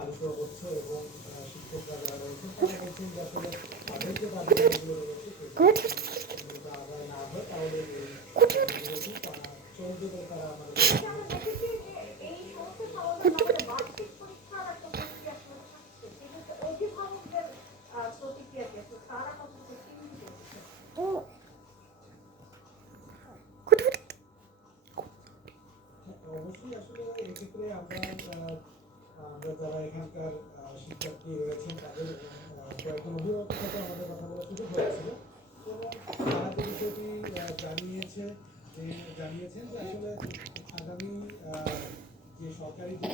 পালিত হচ্ছে এবং শিক্ষকরা যারা রয়েছে তারা বলছেন যে আসলে তাদের যে দাবিগুলো রয়েছে সেগুলো আদায় না হয় তাহলে এই তারা চলবে বলে তারা আমাদের অবশ্যই আসলে এক্ষেত্রে আমরা যারা এখানকার শিক্ষার্থী রয়েছেন তাদের কয়েকজন অভিভাবকের সাথে আমাদের কথা বলার সুযোগ হয়েছিল এবং তারা যে বিষয়টি জানিয়েছেন যে আসলে আগামী যে সরকারি যে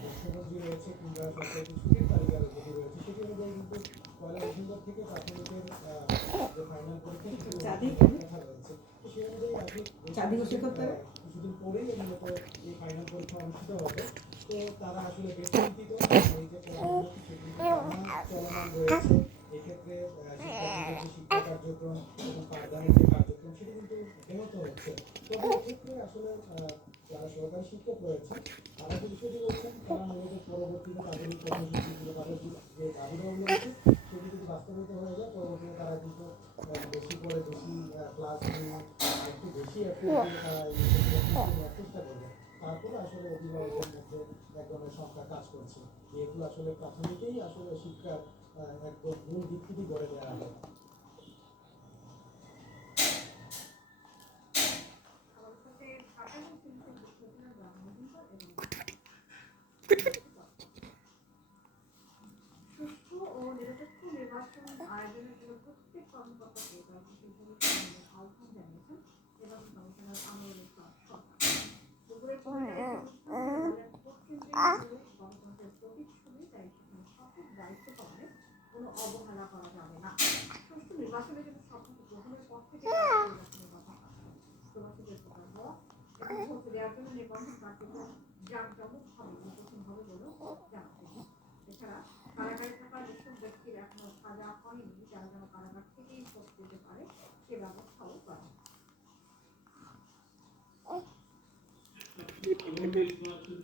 পাঠ্যক্রমটি রয়েছে কিংবা সরকারি যে ছুটির তালিকা যেটি রয়েছে সেটি অনুযায়ী কিন্তু পয়লা ডিসেম্বর থেকে প্রাথমিকের যে ফাইনাল পরীক্ষা কথা রয়েছে তো সেই অনুযায়ী আসলে কিছুদিন পরেই মূলত এই ফাইনাল পরীক্ষা অনুষ্ঠিত হবে। তো তারা আসলে বেশ চিন্তিত এই যে চলমান রয়েছে এক্ষেত্রে শিক্ষার্থীদের যে শিক্ষা কার্যক্রম এবং পাঠদানের যে কার্যক্রম সেটি কিন্তু ব্যাহত হচ্ছে। তবে এক্ষেত্রে আসলে যারা সরকারি শিক্ষক রয়েছে তারা যে বিষয়টি বলছেন তারা মূলত পরবর্তীতে তাদের এই কর্মসূচিগুলো তাদের যে দাবিগুলো রয়েছে সেটি যদি বাস্তবায়িত হয়ে যায় পরবর্তীতে তারা কিন্তু বেশি ক্লাস নিয়ে একটু বেশি তারা নেওয়ার চেষ্টা করবে। তারপরে আসলে অভিভাবকদের মধ্যে এক ধরনের সংখ্যা কাজ করছে যেহেতু আসলে প্রাথমিকেই আসলে শিক্ষার একদম মূল ভিত্তিটি গড়ে দেওয়া হবে। সুষ্ঠু ও নিরপেক্ষ নির্বাচন আয়োজনের জন্য প্রত্যেক কর্মকর্তাকে আহ্বান জানিয়েছেন নির্বাচন কমিশনার আনোয়ার ইসলাম গণতন্ত্রের প্রতিচ্ছবি তাই সেখানে সঠিক দায়িত্ব পালনে কোনো অবহেলা করা যাবে না। সুষ্ঠু নির্বাচনের জন্য শপথ গ্রহণের পর থেকে নির্বাচনের কথা প্রবাসীদের প্রকাশ হওয়া এবং ভোট দেওয়ার জন্য নিবন্ধন কার্যক্রম জাঁকজমকভাবে নির্বাচন হবে বলেও জানা গেছে। এছাড়া কারাগারে থাকা যেসব ব্যক্তির এখনো সাজা হয়নি যারা যেন কারাগার থেকেই ভোট দিতে পারে সে ব্যবস্থাও করা হবে। নির্বাচন